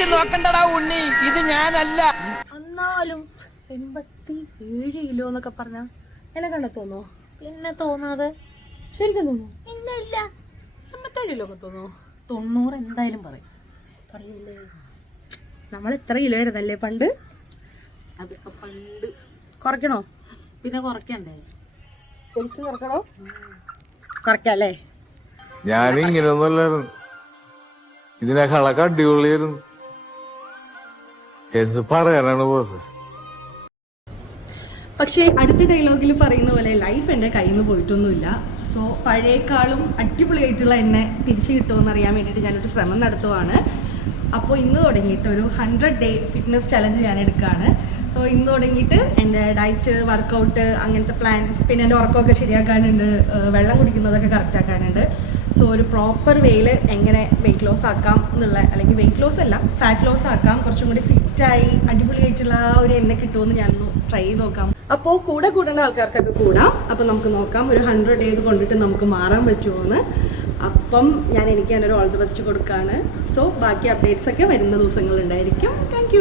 വെച്ച് നോക്കണ്ടടാ ഉണ്ണി, ഇത് ഞാനല്ല. എന്നാലും 87 കിലോ എന്നൊക്കെ പറഞ്ഞ എന്നെ കണ്ട തോന്നോ? പിന്നെ തോന്നാതെ ശരിക്കും തോന്നോ? ഇല്ല 87 കിലോ ഒക്കെ തോന്നോ? 90 എന്തായാലും പറയും. പറയൂലേ? നമ്മൾ എത്ര കിലോ ആയിരുന്നല്ലേ പണ്ട്? അതൊക്കെ പണ്ട്. കുറയ്ക്കണോ? പിന്നെ കുറയ്ക്കണ്ടേ? ശരിക്കും കുറയ്ക്കണോ? കുറയ്ക്കല്ലേ? ഞാനിങ്ങനെയൊന്നുമല്ലായിരുന്നു, ഇതിനേക്കാളൊക്കെ അടിപൊളിയായിരുന്നു. എന്ത് പറയാനാണ് ബോസ്? പക്ഷേ അടുത്ത ഡയലോഗിൽ പറയുന്ന പോലെ ലൈഫ് എൻ്റെ കയ്യിൽ നിന്ന് പോയിട്ടൊന്നുമില്ല. സോ പഴയേക്കാളും അടിപൊളിയായിട്ടുള്ള എന്നെ തിരിച്ചു കിട്ടുമെന്ന് അറിയാൻ വേണ്ടിയിട്ട് ഞാനൊരു ശ്രമം നടത്തുവാണ്. അപ്പോൾ ഇന്ന് തുടങ്ങിയിട്ട് ഒരു 100 ഡേ ഫിറ്റ്നസ് ചലഞ്ച് ഞാൻ എടുക്കുകയാണ്. സോ ഇന്ന് തുടങ്ങിയിട്ട് എൻ്റെ ഡയറ്റ്, വർക്കൗട്ട്, അങ്ങനത്തെ പ്ലാൻ, പിന്നെ എൻ്റെ ഉറക്കമൊക്കെ ശരിയാക്കാനുണ്ട്, വെള്ളം കുടിക്കുന്നതൊക്കെ കറക്റ്റ് ആക്കാനുണ്ട്. സോ ഒരു പ്രോപ്പർ വേയിൽ എങ്ങനെ വെയിറ്റ് ലോസ് ആക്കാം എന്നുള്ള, അല്ലെങ്കിൽ വെയിറ്റ് ലോസ് അല്ല ഫാറ്റ് ലോസ് ആക്കാം, കുറച്ചും കൂടി ഫിറ്റായി അടിപൊളിയായിട്ടുള്ള ആ ഒരു എണ്ണ കിട്ടുമെന്ന് ഞാനൊന്ന് ട്രൈ ചെയ്ത് നോക്കാം. അപ്പോൾ കൂടെ കൂടേണ്ട ആൾക്കാർക്കൊക്കെ കൂടാം. അപ്പം നമുക്ക് നോക്കാം ഒരു 100 ഡേയ്സ് കൊണ്ടിട്ട് നമുക്ക് മാറാൻ പറ്റുമോ എന്ന്. അപ്പം എനിക്ക് അതിനൊരു ഓൾ ദി ബെസ്റ്റ് കൊടുക്കുകയാണ്. സോ ബാക്കി അപ്ഡേറ്റ്സ് ഒക്കെ വരുന്ന ദിവസങ്ങളുണ്ടായിരിക്കും. Thank you.